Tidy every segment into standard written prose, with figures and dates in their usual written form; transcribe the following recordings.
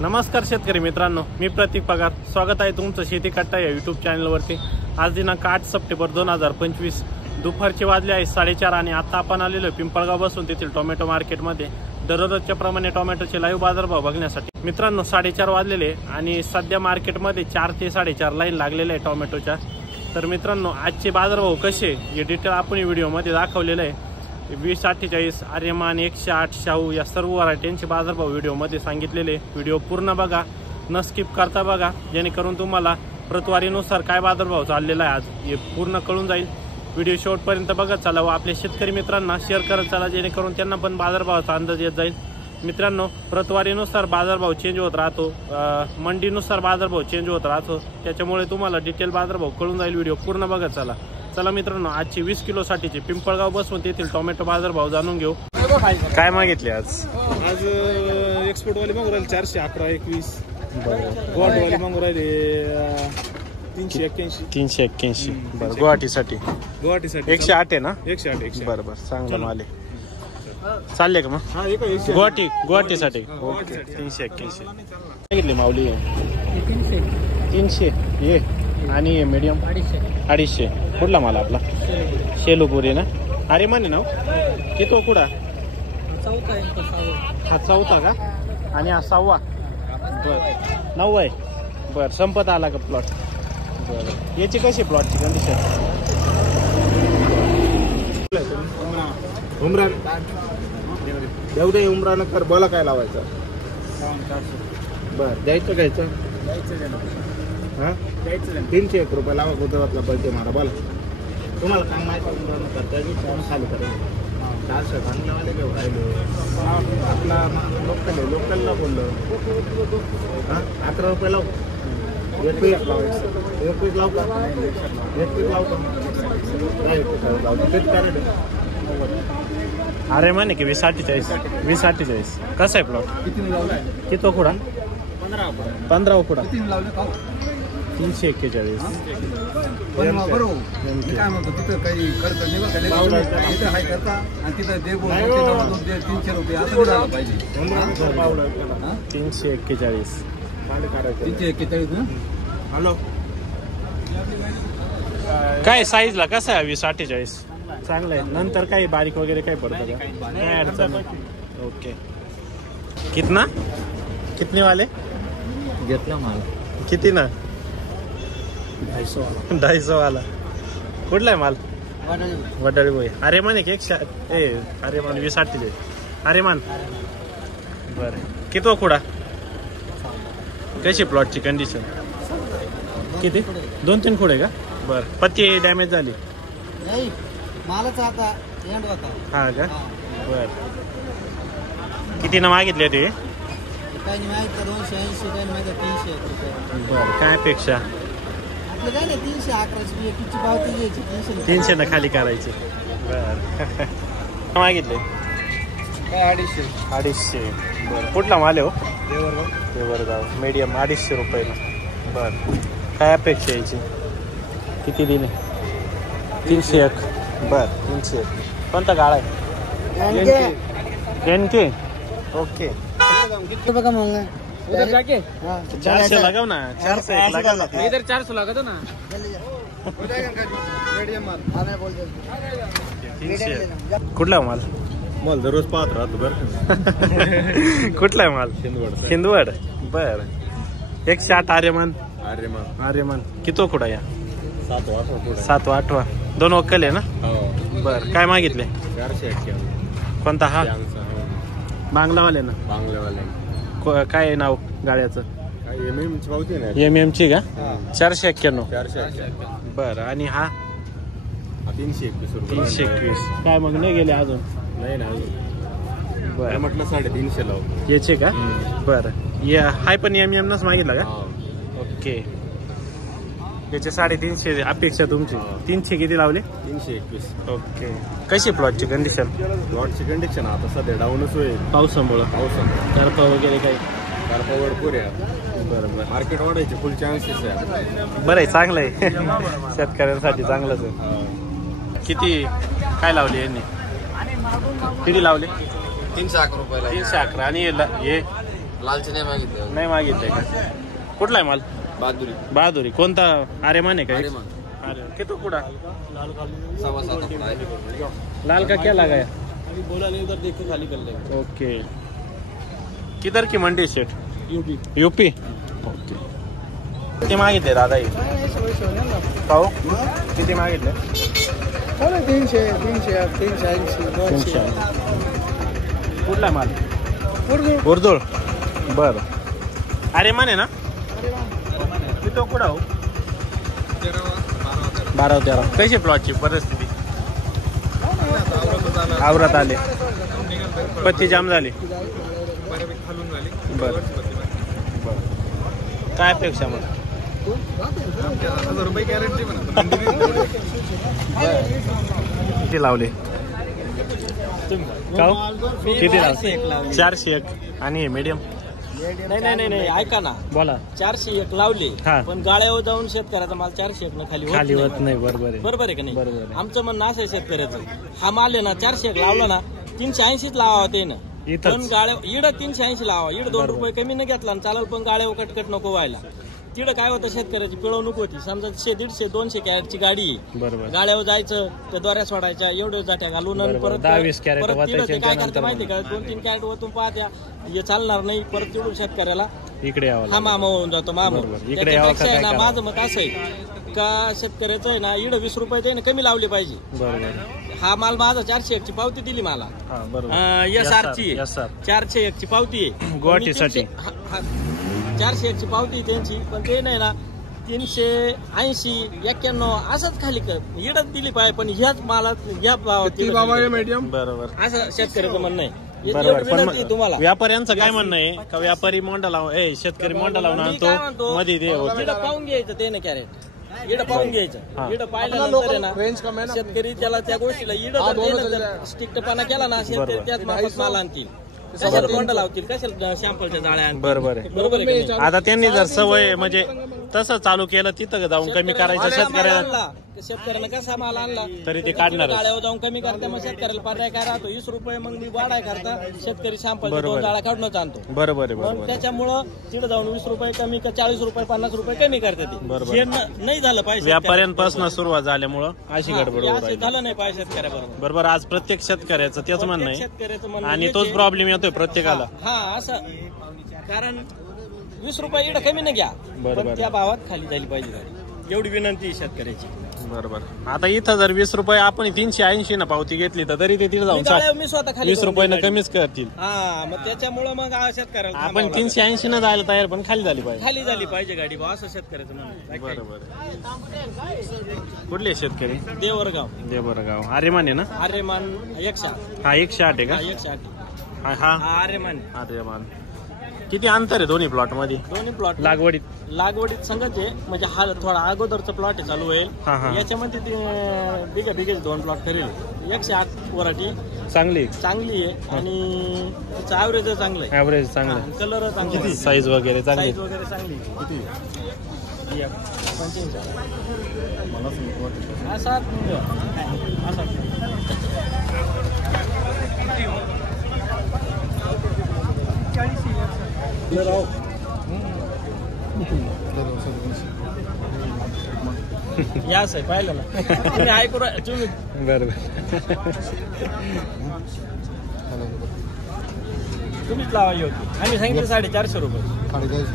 नमस्कार शेतकरी मित्रांनो, मी प्रतीक पगार. स्वागत आहे तुमचं शेती कट्टा या यूट्यूब चॅनलवरती. आज दिनांक 8 सप्टेंबर 2025 दुपारचे वाजले आहे 4:30 आणि आता आपण आलेलो पिंपळगाव बसून तेथील टोमॅटो मार्केटमध्ये दररोजच्या प्रमाणे टोमॅटोचे लाईव्ह बाजारभाव बघण्यासाठी. मित्रांनो 4:30 वाजलेले आणि सध्या मार्केटमध्ये 4 ते 4.5 लाईन लागलेले आहे टोमॅटोच्या. तर मित्रांनो आजचे बाजारभाव कसे हे डिटेल आपण व्हिडिओमध्ये दाखवलेलं आहे. 2048 आर्यमान 108 शाहू या सर्व व्हरायटींचे बाजारभाव व्हिडिओमध्ये सांगितलेले. व्हिडिओ पूर्ण बघा, न स्किप करता बघा, जेणेकरून तुम्हाला प्रतवारीनुसार काय बाजारभाव चाललेला आहे आज हे पूर्ण कळून जाईल. व्हिडिओ शेवटपर्यंत बघत चला व आपल्या शेतकरी मित्रांना शेअर करत चला, जेणेकरून त्यांना पण बाजारभावाचा अंदाज येत जाईल. मित्रांनो प्रतवारीनुसार बाजारभाव चेंज होत राहतो, मंडीनुसार बाजारभाव चेंज होत राहतो, त्याच्यामुळे तुम्हाला डिटेल बाजारभाव कळून जाईल. व्हिडिओ पूर्ण बघत चला. चला मित्रांनो आजची 20 किलोसाठीचे पिंपळगाव बसून तेथील टोमॅटो बाजारभाव जाणून घेऊ. काय मागितले आज एक्सपोर्ट वाले मागू राहिले 411-21. गुवाहाटीवाले मागू राहिले 381. 381. बरं गुवाहाटीसाठी 108 आहे ना? 108. बरं बरं चांगलं माल आहे. चालले का मग गुवाहाटीसाठी? ओके 381 मागितले माऊली 300 ये आणि मीडियम 250. कुठला माल आपला? शेलूपुरी ना? अरे म्हणे ना किती कुडा? हा चौथा का? आणि हा 6वा? बरं 9 आहे. बरं संपत आला का प्लॉट? बरं याची कशी प्लॉटची कंडिशन? उमरान देऊ दे. उमरान कर बोला काय लावायचं? बरं द्यायचं घ्यायचं? हां 301 रुपये लावा. गुजरातला पैसे मारा बोला. तुम्हाला काम माहिती उमरान करता येईल चालू करेल. 400 चांगल्यावाले घेऊ राहिले. आपला लोकलला बोललो. हां 11 रुपये लावू. 1 पीस लावायचं. 1 पीस लावू का? 1 पीस लावू का? अरे म्हणे की 2048 कसं आहे प्लॉट? किती कुडा? 15 कुडा 341. काय म्हणतो तिथं काही करता तिथं हाय करता आणि तिथं दे 300 रुपये असं झालं पाहिजे. 341. 341 ना? हॅलो काय साईजला कसं आहे? 2048 चांगलं आहे. नंतर काही बारीक वगैरे काही पडतं का? काय अडचण नाही. ओके कितने वाले घेतला माल किती ना? 250 वाला. कुठला आहे माल? वडाळी बोय. अरे मान एक अरे मान 2048. अरे मान बरं किती कुडा? कशी प्लॉटची कंडिशन? किती? 2-3 खुडे का? बरं पत्ती डॅमेज झाली? नाही मालच आता एंड होता. हा का? बरं किती ना मागितले ते? काही नाही माहिती 280 काही माहिती 300 रुपये. बरं काय अपेक्षा? आपलं काय नाही 311 किती पावती घ्यायची 300 ना खाली करायची. बरं मागितले? 250. बरं कुठला माल आहे हो? देवरगाव मीडियम 250 रुपये. बरं काय अपेक्षा यायची? किती दिली? 301. बरं 301. कोणता गाळा आहे? NK. ओके बघा मग उधर जाके 400 लगाव ना. 401 लगाव ना. इधर 400 लगा ना. मीडियम माल आम्ही बोलतो 300. कुठला माल? मला दररोज पाहत राहतो बरं. कुठला आहे माल? शिंदवड. बर 108 आर्यमान. किती कुडा या? 7-8. 2 वक्कल आहे ना? बर काय मागितले? 451. कोणता हा? बांगलावाले ना? बांगलेवाले. काय नाव गाड्याचं? MM ची का? 491. 451. बर आणि हा 321 रुपये. 321. काय मग नाही गेले अजून? नाही ना बरं म्हटलं 350 लाव याचे का? बरं या हाय पण MM नच मागितला का? ओके याचे 350 अपेक्षा तुमची. 300 किती लावले? 321. ओके कशी प्लॉटची कंडिशन? प्लॉटची कंडिशन आता सध्या डाऊनच होईल पावसामुळं. करपा वगैरे काही? करपा भरपूर आहे. बरोबर मार्केट वाढायचे फुल चान्सेस आहे. बरं आहे चांगलं आहे. शेतकऱ्यांसाठी चांगलंच आहे. किती काय लावले यांनी? किती लावले? 311 रुपयाला. 311. आणि हे लालचे नाही मागितले. नाही मागितले का? कुठला आहे माल? बहादुरी. बहादुरी. कोणता? आर्यमान आहे का? आर्यमान. किती कुडा? 7.5 लाल का क्या लगा है? अभी बोला नहीं, उधर देख के खाली कर लेंगे. ओके. किधर की मंडी सेट? यूपी. ओके. किती मागितले दादा? पाहू किती मागितले? 300. कुठला माल? उर्दूळ. बर. अरे माने ना? किती कुठं हो? 12-13. कशी प्लॉटची परिस्थिती? आवरात आले. पत्ती जाम झाली. बर. काय अपेक्षा मग? 1000 रुपये गॅरंटी. किती लावले? किती लावले? 401. आणि हे मीडियम? नाही ऐका ना, बोला. 401 लावले, हा. पण गाळ्यावर जाऊन शेतकऱ्याचा माल 401 न खाली खाली होत नाही. बरोबर आहे. बरोबर आहे का नाही? बरोबर आहे. आमचं म्हणणं असं आहे शेतकऱ्याचं, हा माल आहे ना 401 लावला ना 380 लावा ते ना. इथंच. पण गाळ्या इड 380 लावा. इड 2 रुपये कमी न घेतला ना चालेल, पण गाळ्यावर कटकट नको व्हायला. तिकडं काय होतं, शेतकऱ्याची पिळवणूक होती. समजा 100-150-200 कॅरेटची गाडी आहे, बरोबर. गाळ्यावर जायचं, त्या दोऱ्या सोडायच्या, एवढ्या जाट्या घालून आणि बरोबर. परत 10-20 कॅरेट परत तिकडं वाचायचे ते काय त्यानंतर करते माहिती का, 2-3 कॅरेट वतून पाहत्या, हे चालणार नाही. परत तिकडून शेतकऱ्याला इकडे यावं हा लागेल. मामा होऊन जातो. मामा बरोबर. इकडे यावं का त्याच्यापेक्षा आहे काय ना, करावं? माझं मत असं आहे का शेतकऱ्याचं आहे ना, इड 20 रुपये त्याने कमी लावले पाहिजे. बरोबर. हा माल माझा 401 ची पावती दिली मला. हा बरोबर. SR ची Yes, sir. 401 ची पावती आहे गुवाहाटीसाठी. 401 ची पावती त्यांची, पण ते नाही ना 380, 91 असंच खाली कर इडच दिली पाहिजे. पण ह्याच मालात ह्या मीडियम. बरोबर. असं शेतकऱ्याचं म्हणणं आहे. बरोबर. पण विनंती आहे तुम्हाला. व्यापाऱ्यांचं काय म्हणणं आहे का व्यापारी मोंडा लावून शेतकरी मोंडा लावून मी काय म्हणतो, आणतो मध्ये ते होतं. इडं पाहून घ्यायचं ते ना कॅरेट. इडं पाहून हा. घ्यायचं. इडं पाहिल्यानंतर आहे ना शेतकरी त्याला त्या गोष्टीला इडं स्टिक्टपणा केला ना, शेतकरी त्याच माफत माल आणतील. कशाला कोंडा लावतील, कशाला शॅम्पलच्या जाळ्या आणतील. बरोबर आहे. बरोबर आहे का नाही? आता त्यांनी जर सवय म्हणजे तसं चालू केलं, तिथं जाऊन कमी करायचं शेतकऱ्याला, शेतकऱ्यानं कसा माल आणला तरी ते काढणार. गाळ्यावर जाऊन कमी करते, मग शेतकऱ्याला पर्याय काय राहतो, 20 रुपये मग मी वाढाय करता शेतकरी शॅम्पल बरोबर. 2 जाळ्या काढूनच आणतो. बरोबर आहे. मग बरोबर. त्याच्यामुळं तिथं जाऊन 20 रुपये कमी का 40 रुपये 50 रुपये कमी करते ते. बरोबर. हे नाही झालं पाहिजे. व्यापाऱ्यांपासून सुरुवात झाल्यामुळं अशी गडबड होत असं राहिली. झालं नाही पाहिजे शेतकऱ्याबरोबर. बरोबर. आज प्रत्येक शेतकऱ्याचं तेच म्हणणं आहे शेतकऱ्याचं म्हणणं आणि हेच तोच आहे. प्रॉब्लेम येतोय प्रत्येकाला. हा असं, कारण 20 रुपये इडं कमी न घ्या, बरोबर. पण त्या भावात खाली झाली पाहिजे गाडी. एवढी विनंती आहे शेतकऱ्याची. बरोबर. आता इथं जर 20 रुपये आपण 380 ना पावती घेतली तर तरी ते तिथे मी जाऊन गाळ्यावर मी स्वतः खाली 20 करून रुपयानं दिली कमीच करतील. हा, मग त्याच्यामुळं मग शेतकऱ्याला आपण थांबावं लागतं. 380 न जायला तयार, पण खाली झाली पाहिजे. खाली झाली पाहिजे गाडी बा, असं शेतकऱ्याचं म्हणणं आहे. बरोबर. कुठले शेतकरी? देवरगाव. देवरगाव. आर्यमान आहे ना? आर्यमान 108. हा 108 आहे का? 108. हा आर्यमान. आर्यमान. किती अंतर आहे दोन्ही प्लॉट मध्ये? दोन्ही प्लॉट लागवडीत संगत आहे. म्हणजे हा थोडा अगोदरचा प्लॉट चालू होईल. हा. याच्यामध्ये ते बिघे 2 प्लॉट करेल. 108 वराठी चांगली आहे आणि त्याचं ऍव्हरेज चांगलं आहे. ऍव्हरेज चांगलं. कलर चांगला आहे. साईज वगैरे चांगली. साईज वगैरे चांगली आहे. 85. असा यास आहे पाहिलं ना तुम्ही ऐकू तुम्ही. बरोबर. तुम्हीच लावा होती. आम्ही सांगितलं 450 रुपये.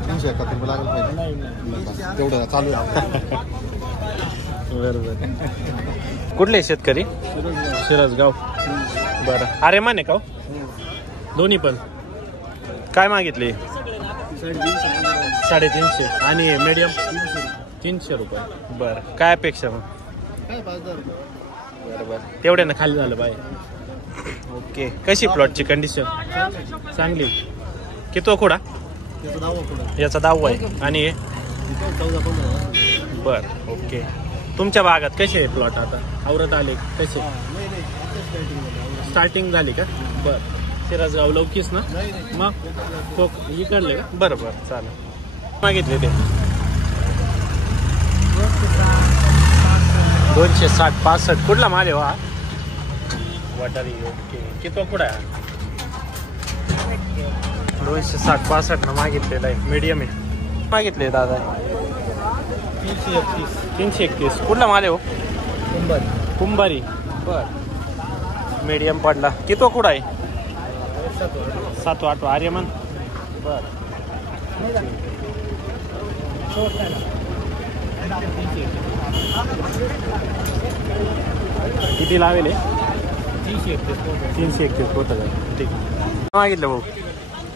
371 रुपये लागेल पाहिजे. नाही तेवढं चालू आहे. बरोबर. कुठले शेतकरी? शिरसगाव. बरं. आर्यमान आहे का? दोन्ही पण. काय मागितले? 350. आणि मीडियम 300 रुपये. बरं. काय अपेक्षा मग? बरोबर. तेवढ्यानं खाली झालं पाहिजे. ओके. कशी प्लॉटची कंडिशन? चांगली. किती खोडा? याचा 10 आहे. आणि बर. ओके. तुमच्या भागात कसे आहे प्लॉट आता? आवरत आले कसे? स्टार्टिंग झाली का? बर. शिरसगाव लवकीच ना? मग इकडले का? बरं बरं चालेल. मागितले ते 260-65. कुठला माल आहे हा? वाटारी. ओके. किती कुठं आहे? 260-65 मागितलेला आहे. मीडियम आहे. मागितले दादा 331. कुठला माल आहे हो? कुंभारी. बर. मीडियम पडला. किती कुठं आहे? 7-8 आर्यमान. बर. किती लावेल? 331 पोत आहे. ठीक. मागितलं भाऊ?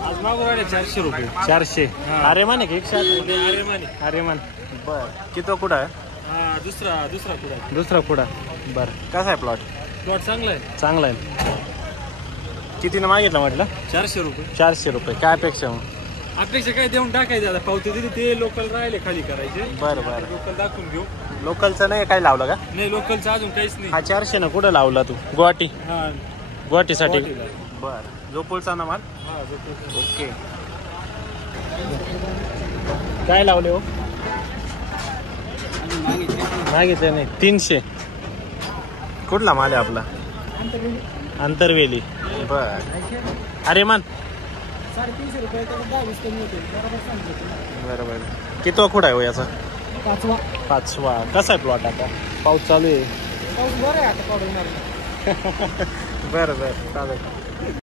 आज मागून राहिले 400 रुपये. 400. आर्यमान आहे का? 108 आर्यमान. बर. किती कुठं आहे? दुसरा पुढा. दुसरा कुठं? बर. कसा आहे प्लॉट? प्लॉट चांगला आहे. चांगला आहे. कितीनं मागितलं म्हटलं? 400 रुपये. 400 रुपये. काय अपेक्षा मग? अपेक्षा काय देऊन टाकायचं आता. पावते दिली ते लोकल राहिले खाली करायचे. बरं बरं. लोकल दाखवून घेऊ. लोकलचं नाही काय लावलं का? नाही लोकलचं अजून काहीच नाही. हा 400 ना कुठं लावला तू? गुवाहाटी. हा गुवाहाटीसाठी. गुवाहाटीला. बर. जोपूरचा ना माल. हा जोपूर. ओके. काय लावले हो? मागितले नाही. 300. कुठला माल आहे आपला? आंतरवेली. बर. अरे मान 350 रुपये. बरोबर. किती कुठं आहे हो याचा? 5वा. कसा आहे प्लॉट आता? पाऊस चालू आहे. बरं आहे आता. बरं बरं चालेल.